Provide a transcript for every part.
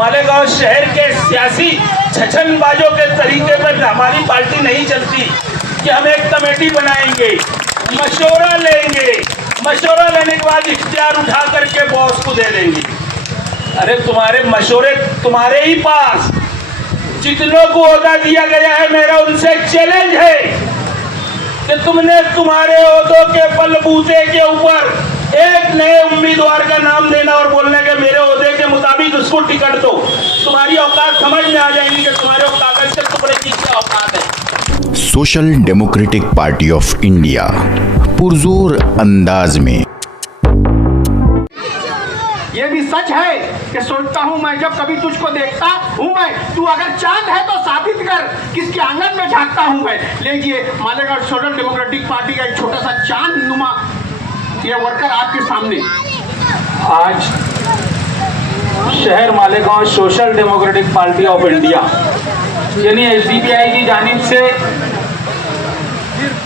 मालेगांव शहर के सियासी छछनबाजों के तरीके पर हमारी पार्टी नहीं चलती कि हम एक कमेटी बनाएंगे, मशवरा लेंगे, मशवरा लेने के बाद इख्तियार उठा करके बॉस को दे देंगे। अरे तुम्हारे मशवरे तुम्हारे ही पास, जितनों को ओहदा दिया गया है मेरा उनसे चैलेंज है कि तुमने तुम्हारे ओहदों के बलबूते के ऊपर एक नए उम्मीदवार का नाम देना और बोलने के मेरे ओहदे के मुताबिक उसको टिकट दो। तुम्हारी औकात समझ में आ जाएगी कि तुम्हारे कागज के टुकड़े की क्या औकात है। Social democratic party of India पुरजोर अंदाज में। ये भी सच है कि सोचता हूँ मैं जब कभी तुझको देखता हूँ मैं, तू अगर चांद है तो साबित कर, किसके आंगन में झांकता हूँ मैं। लीजिए मालेगांव सोशल डेमोक्रेटिक पार्टी का एक छोटा सा चांद नुमा ये वर्कर आपके सामने। आज शहर Malegaon social democratic party of India यानी SDPI की जानिब से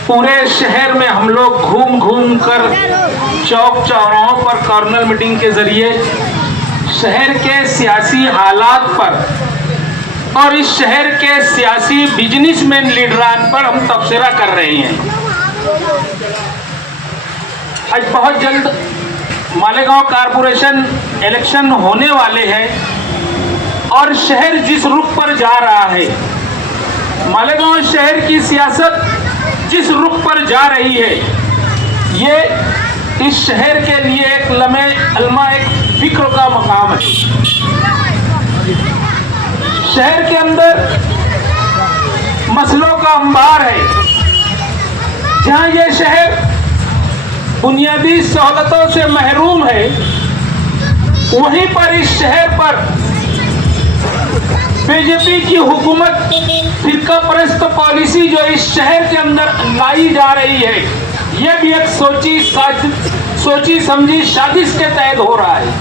पूरे शहर में हम लोग घूम घूम कर चौक चौराहों पर कॉर्नर मीटिंग के जरिए शहर के सियासी हालात पर और इस शहर के सियासी बिजनेसमैन लीडरान पर हम तबसरा कर रहे हैं। आज बहुत जल्द मालेगांव कारपोरेशन इलेक्शन होने वाले हैं और शहर जिस रुख पर जा रहा है, मालेगांव शहर की सियासत जिस रुख पर जा रही है, ये इस शहर के लिए एक अलमा एक फिक्र का मकाम है। शहर के अंदर मसलों का अंबार है। जहां ये शहर बुनियादी सहूलतों से महरूम है, वहीं पर इस शहर पर बीजेपी की हुकूमत फिरका परस्त पॉलिसी जो इस शहर के अंदर लाई जा रही है, यह भी एक सोची समझी साजिश के तहत हो रहा है।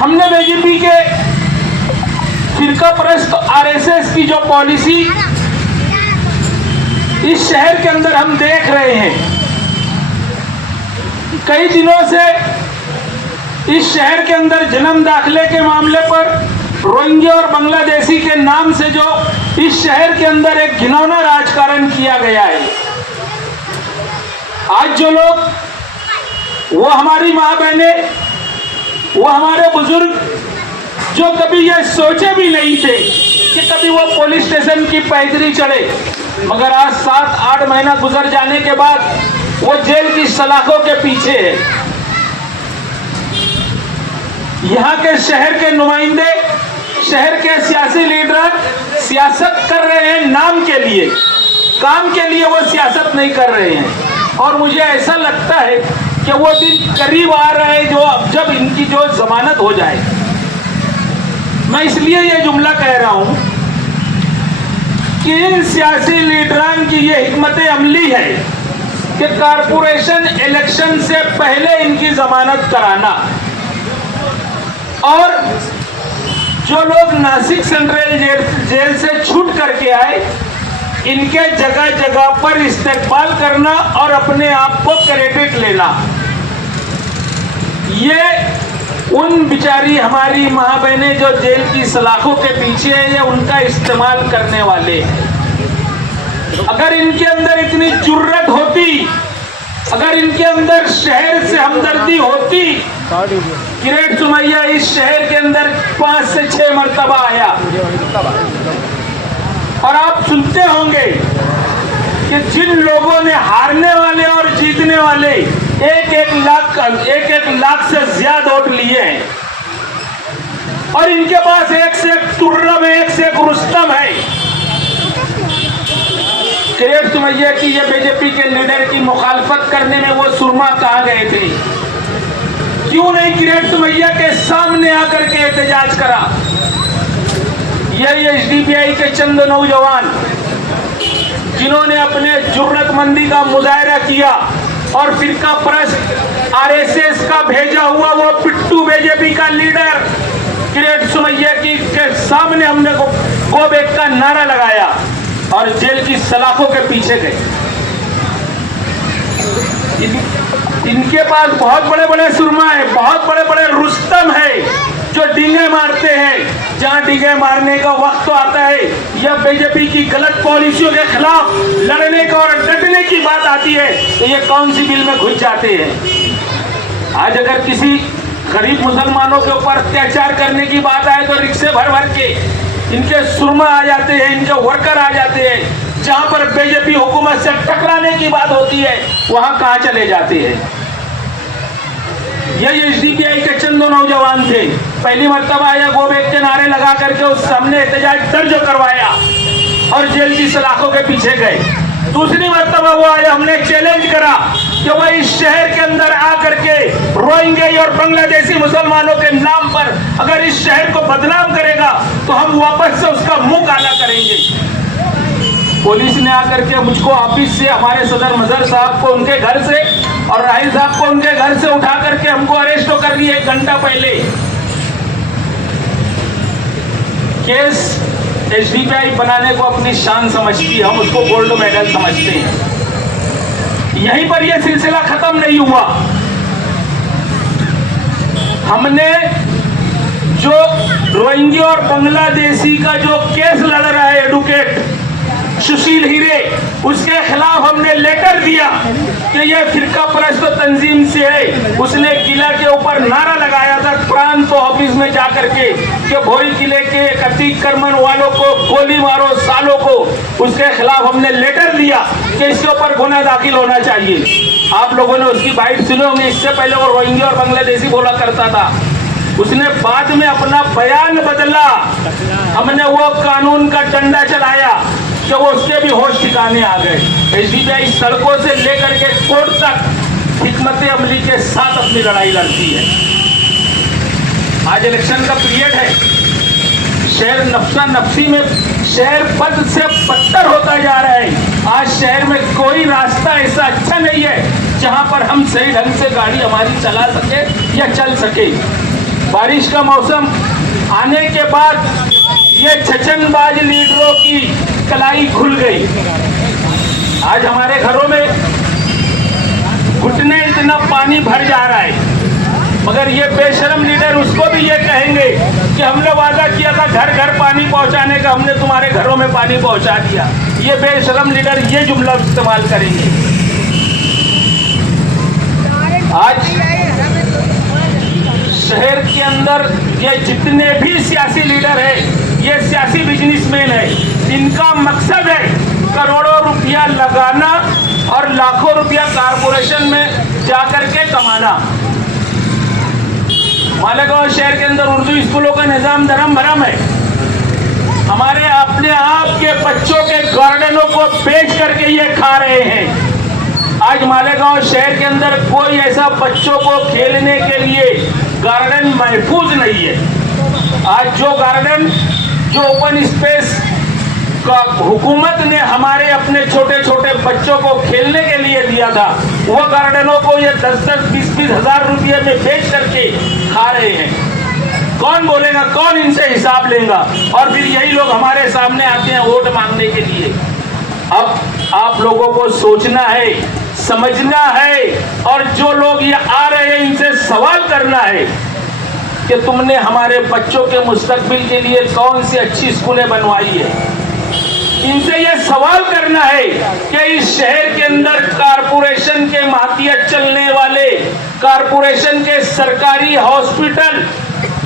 हमने बीजेपी के फिरका परस्त RSS की जो पॉलिसी इस शहर के अंदर हम देख रहे हैं, कई दिनों से इस शहर के अंदर जन्म दाखिले के मामले पर रोहिंग्या और बांग्लादेशी के नाम से जो इस शहर के अंदर एक घिनौना राजकारण किया गया है। आज जो लोग, वो हमारी माँ बहनें, वो हमारे बुजुर्ग जो कभी ये सोचे भी नहीं थे कि कभी वो पुलिस स्टेशन की पैदरी चढ़े, मगर आज 7-8 महीना गुजर जाने के बाद वो जेल की सलाखों के पीछे है। यहाँ के शहर के नुमाइंदे, शहर के सियासी लीडर सियासत कर रहे हैं नाम के लिए, काम के लिए वो सियासत नहीं कर रहे हैं। और मुझे ऐसा लगता है कि वो दिन करीब आ रहा है जो अब जब इनकी जो जमानत हो जाए। मैं इसलिए ये जुमला कह रहा हूं कि इन सियासी लीडरान की ये हिकमत अमली है कि कारपोरेशन इलेक्शन से पहले इनकी जमानत कराना, और जो लोग नासिक सेंट्रल जेल से छूट करके आए, इनके जगह जगह पर इस्तेकबाल करना और अपने आप को क्रेडिट लेना। ये उन बिचारी हमारी माँ बहनें जो जेल की सलाखों के पीछे है, ये उनका इस्तेमाल करने वाले हैं। अगर इनके अंदर इतनी जुर्रत होती, अगर इनके अंदर शहर से हमदर्दी होती, किरेट सुमैया इस शहर के अंदर 5 से 6 मरतबा आया, और आप सुनते होंगे कि जिन लोगों ने हारने वाले और जीतने वाले एक लाख से ज्यादा वोट लिए हैं, और इनके पास एक से एक तुर्रम है, एक से एक रुस्तम है। किरेट सुमैया की ये बीजेपी के लीडर की मुखालफत करने में वो सुरमा कहाँ गए थे? क्यों नहीं किरेट सुमैया के सामने आकर के एहतजाज करा? यही SDPI के चंद नौजवान जिन्होंने अपने जुर्रतमंदी का मुजाहरा किया और फिरका परस्त RSS का भेजा हुआ वो पिट्टू बीजेपी का लीडर किरेट सुमैया की के सामने हमने गो बैक का नारा लगाया और जेल की सलाखों के पीछे गए। इनके पास बहुत बड़े बड़े सुरमा है, बहुत बड़े बड़े रुस्तम है, डींगे मारते हैं। जहां डींगे मारने का वक्त तो आता है या बीजेपी की गलत पॉलिसियों के खिलाफ लड़ने का और डटने की बात आती है तो ये कौन सी बिल में घुस जाते हैं। आज अगर किसी गरीब मुसलमानों के ऊपर अत्याचार करने की बात आए तो रिक्शे भर भर के इनके सुरमा आ जाते हैं, इनके वर्कर आ जाते हैं। जहां पर बीजेपी हुकूमत से टकराने की बात होती है वहां कहां चले जाते हैं। यही एसडीपीआई के चंद नौजवान थे, पहली मर्तबा या गो बैक के नारे लगा करके उस सामने एहतजाज दर्ज करवाया और जेल की सलाखों के पीछे गए। दूसरी मर्तबा वो आए, हमने चैलेंज करा कि वह इस शहर के अंदर आकर के रोहिंग्या और बांग्लादेशी मुसलमानों के नाम पर अगर इस शहर को बदनाम करेगा तो हम वापस से उसका मुंह काला करेंगे। पुलिस ने आकर के मुझको ऑफिस से, हमारे सदर मजहर साहब को उनके घर से और राहिल साहब को उनके घर से उठा करके हमको अरेस्ट कर लिया 1 घंटा पहले। केस एसडीपीआई बनाने को अपनी शान समझती है, हम उसको गोल्ड मेडल समझते हैं। यहीं पर यह सिलसिला खत्म नहीं हुआ। हमने जो रोहिंग्या और बांग्लादेशी का जो केस लड़ रहा है एडवोकेट सुशील हीरे, उसके खिलाफ हमने लेटर दिया कि यह फिरका परस्त तंजीम से है। उसने किला के ऊपर नारा लगाया था प्रांत ऑफिस में जाकर के कि भोई किले के अतीक करमन वालों को गोली मारो, सालों को। उसके खिलाफ हमने लेटर दिया कि इसके ऊपर गुनाह दाखिल होना चाहिए। आप लोगों ने उसकी बाइट सुने होंगे। इससे पहले वो रोहिंग्या और बांग्लादेशी बोला करता था, उसने बाद में अपना बयान बदला। हमने वो कानून का डंडा चलाया कि वो उसके भी होश ठिकाने आ गए। एसडीपीआई सड़कों से लेकर के कोर्ट तक हिकमत अमली के साथ अपनी लड़ाई लड़ती है। आज इलेक्शन का पीरियड है, शहर नफसा नफसी में शहर बद से बदतर होता जा रहा है। आज शहर में कोई रास्ता ऐसा अच्छा नहीं है जहां पर हम सही ढंग से गाड़ी हमारी चला सके या चल सके। बारिश का मौसम आने के बाद ये छछनबाज लीडरों की कलाई खुल गई। आज हमारे घरों में घुटने इतना पानी भर जा रहा है, मगर ये बेशरम लीडर उसको भी ये कहेंगे कि हमने वादा किया था घर घर पानी पहुंचाने का, हमने तुम्हारे घरों में पानी पहुंचा दिया। ये बेशरम लीडर ये जुमला इस्तेमाल करेंगे। आज शहर के अंदर ये जितने भी सियासी लीडर हैं, ये सियासी बिजनेसमैन है। इनका मकसद है करोड़ों रुपया लगाना और लाखों रुपया कारपोरेशन में जाकर के कमाना। मालेगांव शहर के अंदर उर्दू स्कूलों का निजाम धर्म भरम है। हमारे अपने आप के बच्चों के गार्डनों को बेच करके ये खा रहे हैं। आज मालेगांव शहर के अंदर कोई ऐसा बच्चों को खेलने के लिए गार्डन महफूज नहीं है। आज जो गार्डन, जो ओपन स्पेस का हुकूमत ने हमारे अपने छोटे छोटे बच्चों को खेलने के लिए दिया था, वो गार्डनों को ये 10-10, 20-20 हजार रुपये में बेच करके खा रहे हैं। कौन बोलेगा, कौन इनसे हिसाब लेगा? और फिर यही लोग हमारे सामने आते हैं वोट मांगने के लिए। अब आप लोगों को सोचना है, समझना है, और जो लोग ये आ रहे हैं इनसे सवाल करना है कि तुमने हमारे बच्चों के मुस्तकबिल के लिए कौन सी अच्छी स्कूलें बनवाई है। इनसे ये सवाल करना है कि इस शहर के अंदर कारपोरेशन के मातियत चलने वाले, कारपोरेशन के सरकारी हॉस्पिटल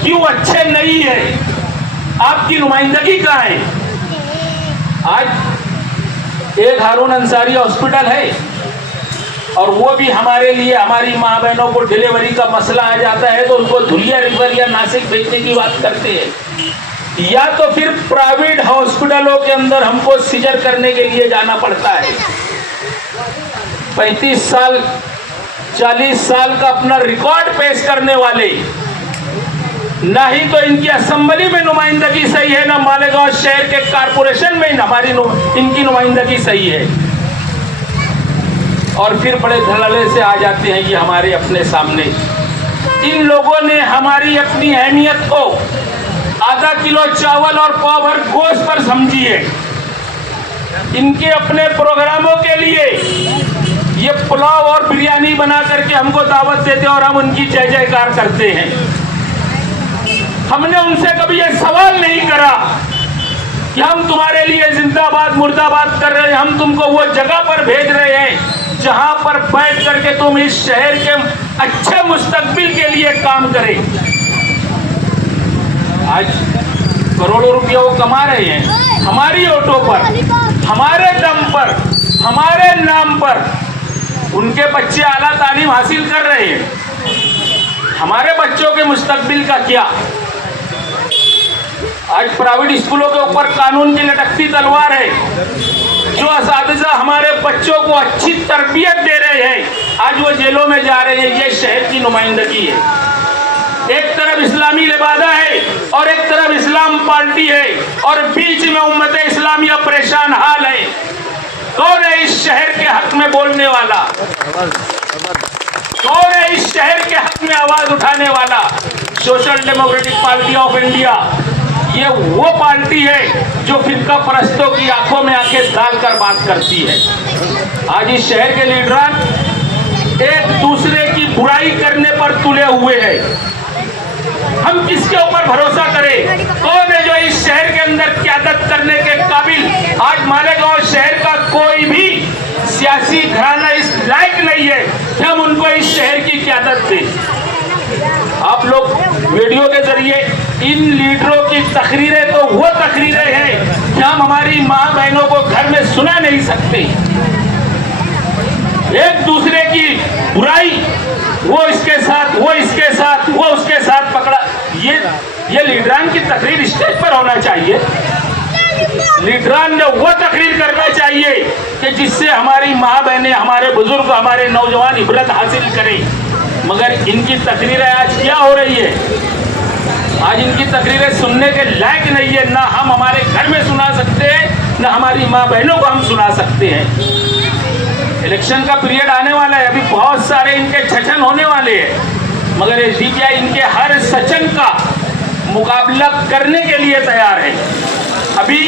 क्यों अच्छे नहीं है? आपकी नुमाइंदगी कहाँ है? आज एक हारून अंसारी हॉस्पिटल है और वो भी हमारे लिए, हमारी माँ बहनों को डिलीवरी का मसला आ जाता है तो उनको धुलिया रिवर या नासिक भेजने की बात करते हैं। या तो फिर प्राइवेट हॉस्पिटलों के अंदर हमको सीजर करने के लिए जाना पड़ता है। 35 साल 40 साल का अपना रिकॉर्ड पेश करने वाले, ना ही तो इनकी असेंबली में नुमाइंदगी सही है, ना मालेगांव शहर के कारपोरेशन में हमारी इनकी नुमाइंदगी सही है। और फिर बड़े धड़ल्ले से आ जाते हैं ये हमारे अपने सामने। इन लोगों ने हमारी अपनी अहमियत को आधा किलो चावल और पाव भर गोश्त पर समझी है। इनके अपने प्रोग्रामों के लिए ये पुलाव और बिरयानी बना करके हमको दावत देते और हम उनकी जय जयकार करते हैं। हमने उनसे कभी ये सवाल नहीं करा कि हम तुम्हारे लिए जिंदाबाद मुर्दाबाद कर रहे हैं, हम तुमको वो जगह पर भेज रहे हैं जहां पर बैठ करके तुम इस शहर के अच्छे मुस्तकबिल के लिए काम करें। आज करोड़ों रुपया वो कमा रहे हैं हमारी ऑटो पर, हमारे दम पर, हमारे नाम पर। उनके बच्चे आला तालीम हासिल कर रहे हैं, हमारे बच्चों के मुस्तकबिल का क्या? आज प्राइवेट स्कूलों के ऊपर कानून की लटकती तलवार है। जो असातिज़ा हमारे बच्चों को अच्छी तरबियत दे रहे हैं, आज वो जेलों में जा रहे हैं। ये शहर की नुमाइंदगी है। एक तरफ इस्लामी लिबादा है और एक तरफ इस्लाम पार्टी है और बीच में उम्मत इस्लामिया परेशान हाल है। कौन है इस शहर के हक में बोलने वाला? कौन है इस शहर के हक में आवाज उठाने वाला? Social democratic party of India ये वो पार्टी है जो फिरका परस्तों की आंखों में आंखें डालकर बात करती है। आज इस शहर के लीडरान एक दूसरे की बुराई करने पर तुले हुए हैं। हम किसके ऊपर भरोसा करें? कौन है जो इस शहर के अंदर क़यादत करने के काबिल? आज मालेगांव शहर का कोई भी सियासी घराना इस लायक नहीं है कि हम उनको इस शहर की क़यादत दें। आप लोग वीडियो के जरिए इन लीडरों की तकरीरें तो वो तकरीरें हैं कि हम हमारी माँ बहनों को घर में सुना नहीं सकते। एक दूसरे की बुराई, वो इसके साथ, वो इसके साथ, वो उसके साथ पकड़ा। ये लीडरान की तकरीर स्टेज पर होना चाहिए। लीडरान ने वो तकरीर करना चाहिए कि जिससे हमारी माँ बहनें, हमारे बुजुर्ग, हमारे नौजवान इबरत हासिल करें। मगर इनकी तकरीरें आज क्या हो रही है? आज इनकी तकरीरें सुनने के लायक नहीं है। ना हम हमारे घर में सुना सकते हैं, ना हमारी माँ बहनों को हम सुना सकते हैं। इलेक्शन का पीरियड आने वाला है, अभी बहुत सारे इनके छचन होने वाले हैं, मगर एसडीपीआई इनके हर सचन का मुकाबला करने के लिए तैयार है। अभी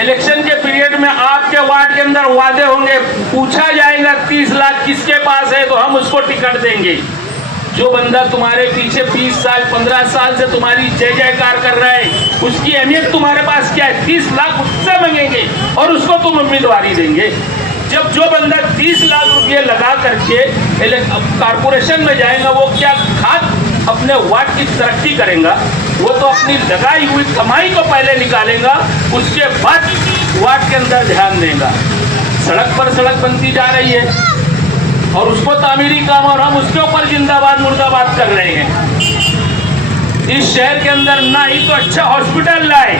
इलेक्शन के पीरियड में आपके वार्ड के अंदर वादे होंगे, पूछा जाएगा 30 लाख किसके पास है तो हम उसको टिकट देंगे। जो बंदा तुम्हारे पीछे 20 साल 15 साल से तुम्हारी जय जयकार कर रहा है, उसकी अहमियत तुम्हारे पास क्या है? 30 लाख उससे मांगेंगे और उसको तुम उम्मीदवारी देंगे। जब जो बंदा 30 लाख रुपये लगा करके कारपोरेशन में जाएगा, वो क्या खाद अपने वार्ड की तरक्की करेगा? वो तो अपनी लगाई हुई कमाई को पहले निकालेगा, उसके बाद वार्ड के अंदर ध्यान देगा। सड़क पर सड़क बनती जा रही है और उसको तामीरी काम, और हम उसके ऊपर जिंदाबाद मुर्दाबाद कर रहे हैं। इस शहर के अंदर ना ही तो अच्छा हॉस्पिटल लाए,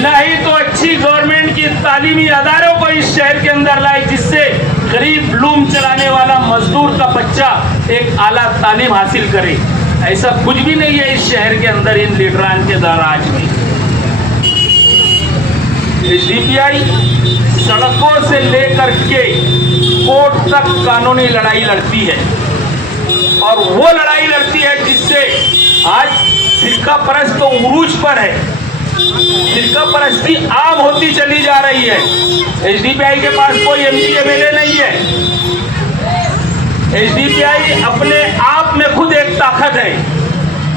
ना ही तो अच्छी गवर्नमेंट की तालीमी अदारों को इस शहर के अंदर लाए, जिससे गरीब लूम चलाने वाला मजदूर का बच्चा एक आला तालीम हासिल करे। ऐसा कुछ भी नहीं है इस शहर के अंदर इन लीडरान के राज में। एसडीपीआई सड़कों से लेकर के कोर्ट तक कानूनी लड़ाई लड़ती है, और वो लड़ाई लड़ती है जिससे आज फिरका परस्त तो उरूज पर है, फिरका परस्ती आम होती चली जा रही है। एसडीपीआई के पास कोई एमपी एमएलए नहीं है। एसडीपीआई अपने आप में खुद एक ताकत है।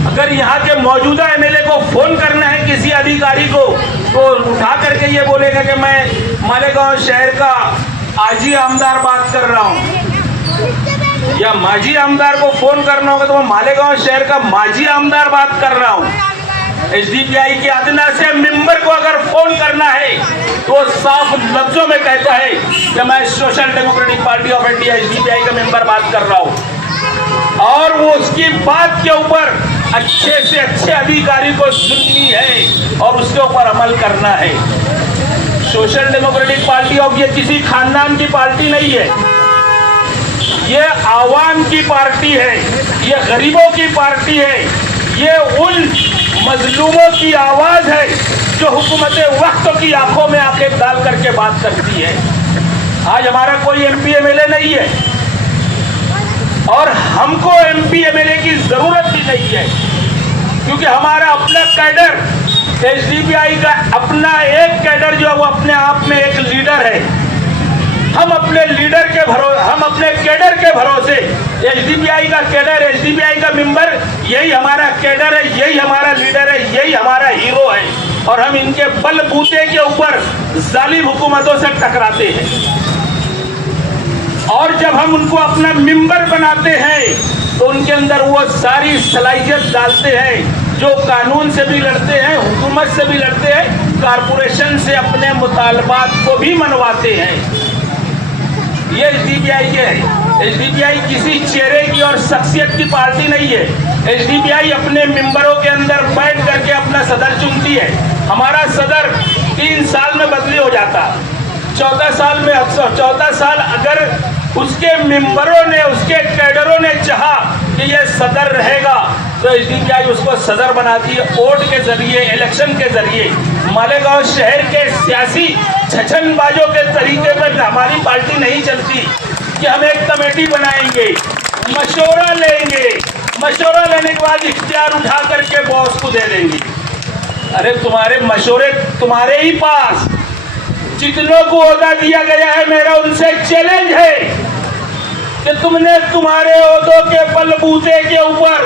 अगर यहाँ के मौजूदा एमएलए को फोन करना है किसी अधिकारी को, तो उठा करके ये बोलेगा कि मैं मालेगांव शहर का आजी आमदार बात कर रहा हूँ, या माजी आमदार को फोन करना होगा तो मैं मालेगांव शहर का माजी आमदार बात कर रहा हूँ। एसडीपीआई के अदना से मेंबर को अगर फोन करना है तो साफ लफ्जों में कहता है कि मैं social democratic party of India SDPI का मेंबर बात कर रहा हूँ, और वो उसकी बात के ऊपर अच्छे से अच्छे अधिकारी को सुननी है और उसके ऊपर अमल करना है। सोशल डेमोक्रेटिक पार्टी ऑफ, ये किसी खानदान की पार्टी नहीं है, ये आवाम की पार्टी है, ये गरीबों की पार्टी है, ये उन मजलूमों की आवाज है जो हुकूमत वक्त की आंखों में आंखें डाल करके बात करती है। आज हमारा कोई एमपी एमएलए नहीं है और हमको एमपी एमएलए की जरूरत भी नहीं है, क्योंकि हमारा अपना कैडर एसडीपीआई का अपना एक कैडर जो है वो अपने आप में एक लीडर है। हम अपने लीडर के भरोसे, हम अपने कैडर के भरोसे, एसडीपीआई का कैडर, एसडीपीआई का मेंबर, यही हमारा कैडर है, यही हमारा लीडर है, और हम इनके बलबूते के ऊपर जालिम हुकूमतों से टकराते हैं। और जब हम उनको अपना मेंबर बनाते हैं तो उनके अंदर वो सारी सलाहियत डालते हैं जो कानून से भी लड़ते हैं, हुकूमत से भी लड़ते हैं, कारपोरेशन से अपने मुतालबात को भी मनवाते हैं। ये एसडीपीआई के है। एसडीपीआई किसी चेहरे की और शख्सियत की पार्टी नहीं है। एसडीपीआई अपने मेंबरों के अंदर बैठ करके अपना सदर चुनती है। हमारा सदर 3 साल में बदली हो जाता, 14 साल अगर उसके मेंबरों ने, उसके कैडरों ने चाहा कि ये सदर रहेगा तो एसडीपीआई उसको सदर बनाती है। वोट के जरिए, इलेक्शन के जरिए। मालेगांव शहर के सियासी छछनबाजों के तरीके पर हमारी पार्टी नहीं चलती कि हम एक कमेटी बनाएंगे, मशवरा लेंगे, मशवरा लेने के बाद इख्तियार उठा करके बॉस को दे देंगे। अरे तुम्हारे मशवरे तुम्हारे ही पास, जितनों को ओहदा दिया गया है मेरा उनसे चैलेंज है कि तुमने तुम्हारे ओहदों के बलबूते के ऊपर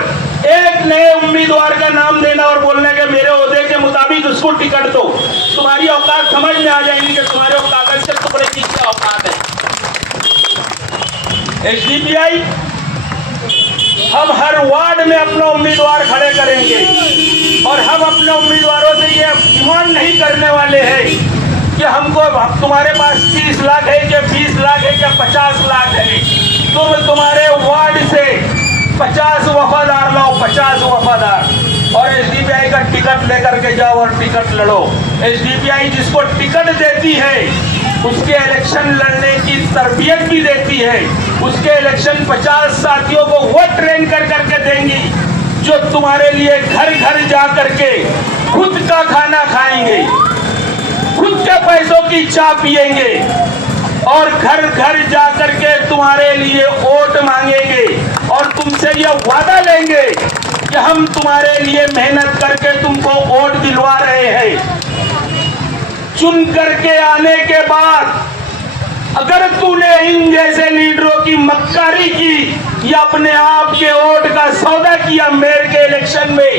एक नए उम्मीदवार का नाम देना और बोलने के मेरे ओहदे के मुताबिक उसको टिकट दो। तुम्हारी औकात समझ में आ जाएगी कि तुम्हारे कागज के टुकड़े की क्या औकात है। एसडीपीआई हम हर वार्ड में अपना उम्मीदवार खड़े करेंगे और हम अपने उम्मीदवारों से ये डिमांड नहीं करने वाले हैं कि हमको तुम्हारे पास 30 लाख है कि 20 लाख है कि 50 लाख है। तुम तुम्हारे वार्ड से 50 वफादार लाओ, 50 वफादार, और एसडीपीआई का टिकट लेकर के जाओ और टिकट लड़ो। एसडीपीआई जिसको टिकट देती है उसके इलेक्शन लड़ने की तरबियत भी देती है। उसके इलेक्शन 50 साथियों को वो ट्रेन कर करके देंगी जो तुम्हारे लिए घर घर जा करके खुद का खाना खाएंगे, खुद के पैसों की चाय पिएंगे और घर घर जा करके तुम्हारे लिए वोट मांगेंगे और तुमसे ये वादा लेंगे कि हम तुम्हारे लिए मेहनत करके तुमको वोट दिलवा रहे हैं। चुन करके आने के बाद अगर तूने इन जैसे लीडरों की मक्कारी की या अपने आप के वोट का सौदा किया मेयर के इलेक्शन में,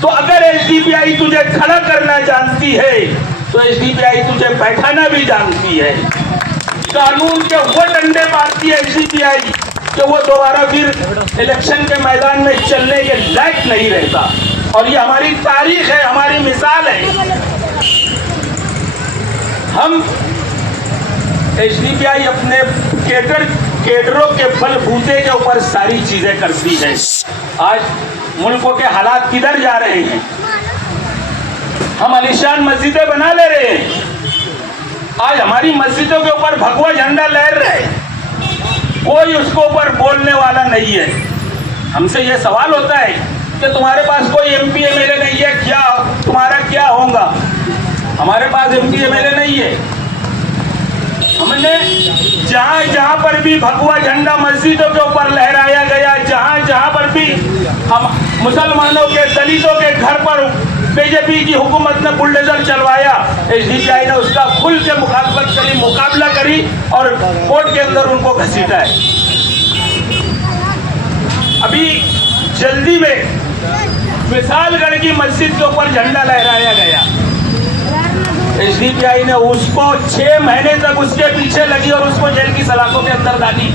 तो अगर एसडीपीआई तुझे खड़ा करना जानती है तो एसडीपीआई तुझे बैठाना भी जानती है। कानून के वो डंडे मारती है एसडीपीआई कि वो दोबारा फिर इलेक्शन के मैदान में चलने के लायक नहीं रहता। और ये हमारी तारीख है, हमारी मिसाल है। हम एसडीपीआई अपने केडरों के बलबूते के ऊपर सारी चीजें करती है। आज मुल्कों के हालात किधर जा रहे हैं? हम आलीशान मस्जिदें बना ले रहे हैं। आज हमारी मस्जिदों के ऊपर भगवा झंडा लहर रहा है, कोई उसको ऊपर बोलने वाला नहीं है। हमसे ये सवाल होता है कि तुम्हारे पास कोई एमपी एमएलए नहीं है, क्या तुम्हारा क्या होगा? हमारे पास एमपी एमएलए नहीं है। हमने जहां जहां पर भी भगवा झंडा मस्जिदों के ऊपर लहराया गया, जहां जहां पर भी हम मुसलमानों के, दलितों के घर पर बीजेपी की हुकूमत ने बुलडोजर चलवाया, एसडीपीआई ने उसका खुल के मुकाबला करी और कोर्ट के अंदर उनको घसीटा है। अभी जल्दी में विशालगढ़ की मस्जिद के ऊपर झंडा लहराया गया। एसडीपीआई ने उसको 6 महीने तक उसके पीछे लगी और उसको जेल की सलाखों के अंदर डाली।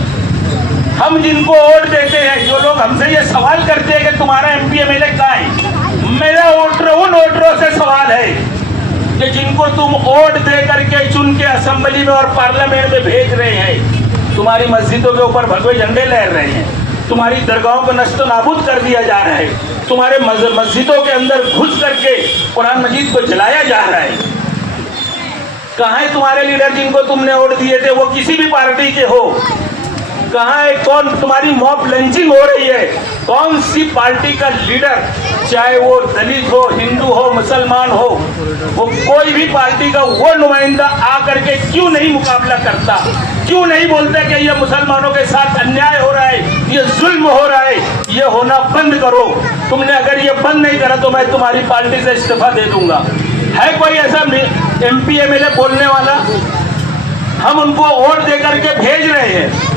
हम जिनको वोट देते हैं, जो लोग हमसे ये सवाल करते हैं कि तुम्हारा एमपी एमएलए कहाँ है, मेरा उन वोटरों से सवाल है कि जिनको तुम वोट दे करके चुन के असेंबली में और पार्लियामेंट में भेज रहे हैं, तुम्हारी मस्जिदों के ऊपर भगवे झंडे लहर रहे हैं, तुम्हारी दरगाहों को नष्ट नाबूद कर दिया जा रहा है, तुम्हारे मस्जिदों के अंदर घुस करके कुरान मजीद को जलाया जा रहा है। कहाँ है तुम्हारे लीडर जिनको तुमने वोट दिए थे, वो किसी भी पार्टी के हो? कहाँ है? कौन? तुम्हारी मॉब लंचिंग हो रही है। कौन सी पार्टी का लीडर, चाहे वो दलित हो, हिंदू हो, मुसलमान हो, वो कोई भी पार्टी का वो नुमाइंदा आकर के क्यों नहीं मुकाबला करता? क्यों नहीं बोलते कि ये मुसलमानों के साथ अन्याय हो रहा है, ये जुल्म हो रहा है, ये होना बंद करो। तुमने अगर ये बंद नहीं करा तो मैं तुम्हारी पार्टी से इस्तीफा दे दूंगा। है कोई ऐसा एमपी एमएलए बोलने वाला? हम उनको वोट दे करके भेज रहे हैं।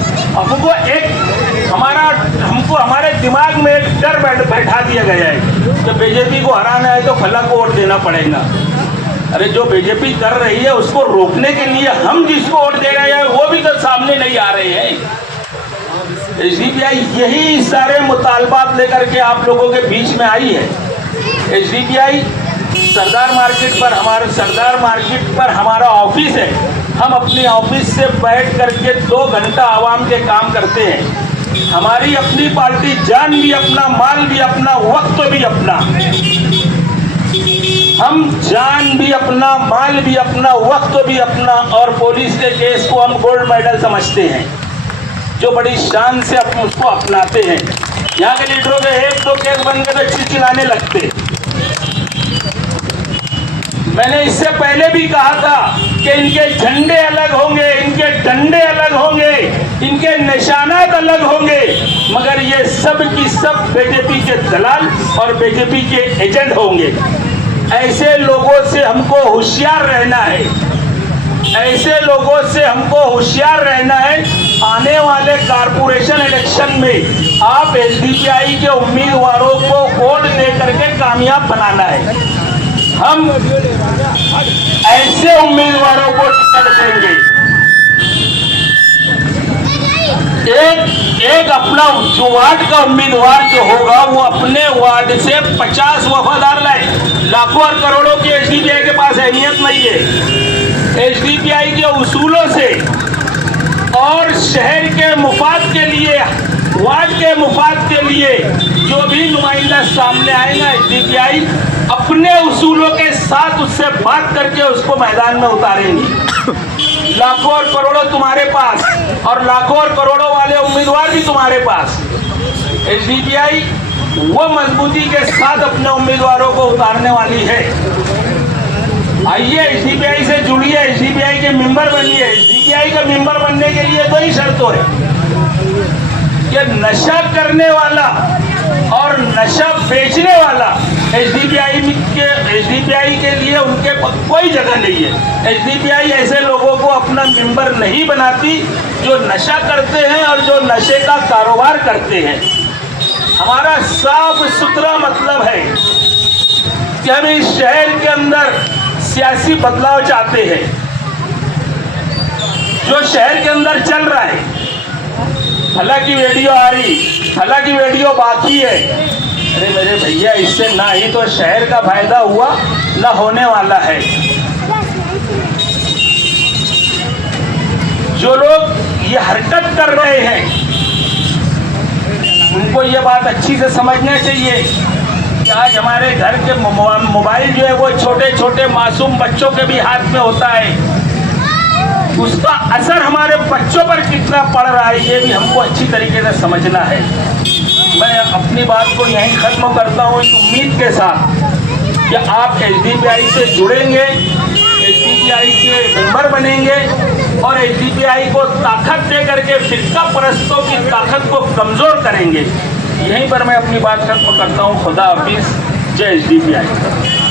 हमको हमारे दिमाग में एक डर बैठा दिया गया है कि बीजेपी को हराना है तो फला को वोट देना पड़ेगा। अरे जो बीजेपी कर रही है उसको रोकने के लिए हम जिसको वोट दे रहे हैं वो भी तो सामने नहीं आ रहे हैं। एसडीपीआई यही सारे मुतालबात लेकर के आप लोगों के बीच में आई है। एसडीपीआई सरदार मार्केट पर हमारा ऑफिस है। हम अपने ऑफिस से बैठ करके 2 घंटा आवाम के काम करते हैं। हमारी अपनी पार्टी जान भी अपना, माल भी अपना, वक्त भी अपना। हम जान भी अपना, माल भी अपना, वक्त भी अपना और पुलिस के केस को हम गोल्ड मेडल समझते हैं, जो बड़ी शान से उसको अपनाते हैं। यहाँ के लीडरों के 1-2 केस बन के तो चिल्लाने लगते। मैंने इससे पहले भी कहा था कि इनके झंडे अलग होंगे, इनके डंडे अलग होंगे, इनके निशानात अलग होंगे, मगर ये सब की सब बीजेपी के दलाल और बीजेपी के एजेंट होंगे। ऐसे लोगों से हमको होशियार रहना है, ऐसे लोगों से हमको होशियार रहना है। आने वाले कारपोरेशन इलेक्शन में आप एसडीपीआई के उम्मीदवारों को वोट दे करके कामयाब बनाना है। हम ऐसे उम्मीदवारों को टिकट देंगे। एक अपना जो वार्ड का उम्मीदवार जो होगा वो अपने वार्ड से 50 वफादार लाए। लाखों और करोड़ों की एसडीपीआई के पास अहमियत नहीं है। एसडीपीआई के उसूलों से और शहर के मुफाद के लिए, वार्ड के मुफाद के लिए जो भी नुमाइंदा सामने आएगा, एसडीपीआई अपने उसूलों के साथ उससे बात करके उसको मैदान में उतारेंगी। लाखों और करोड़ों तुम्हारे पास और लाखों और करोड़ों वाले उम्मीदवार भी तुम्हारे पास। एसडीपीआई वो मजबूती के साथ अपने उम्मीदवारों को उतारने वाली है। आइए एसडीपीआई से जुड़िए, एसडीपीआई के मेंबर बनिए। एसडीपीआई का मेंबर बनने के लिए 2 ही शर्तों है कि नशा करने वाला और नशा बेचने वाला एसडीपीआई के लिए उनके कोई जगह नहीं है। एसडीपीआई ऐसे लोगों को अपना मेंबर नहीं बनाती जो नशा करते हैं और जो नशे का कारोबार करते हैं। हमारा साफ सुथरा मतलब है कि हम इस शहर के अंदर सियासी बदलाव चाहते हैं। जो शहर के अंदर चल रहा है, हालांकि वीडियो आ रही, हालांकि वीडियो बाकी है। अरे मेरे भैया, इससे ना ही तो शहर का फायदा हुआ ना होने वाला है। जो लोग ये हरकत कर रहे हैं उनको ये बात अच्छी से समझना चाहिए कि आज हमारे घर के मोबाइल जो है वो छोटे छोटे मासूम बच्चों के भी हाथ में होता है। उसका असर हमारे बच्चों पर कितना पड़ रहा है ये भी हमको अच्छी तरीके से समझना है। मैं अपनी बात को यहीं खत्म करता हूँ इस उम्मीद के साथ कि आप एसडीपीआई से जुड़ेंगे, एसडीपीआई के मेंबर बनेंगे और एसडीपीआई को ताकत दे करके फिरका परस्तों की ताकत को कमजोर करेंगे। यहीं पर मैं अपनी बात खत्म करता हूँ। खुदा हाफिज। जय एसडीपीआई।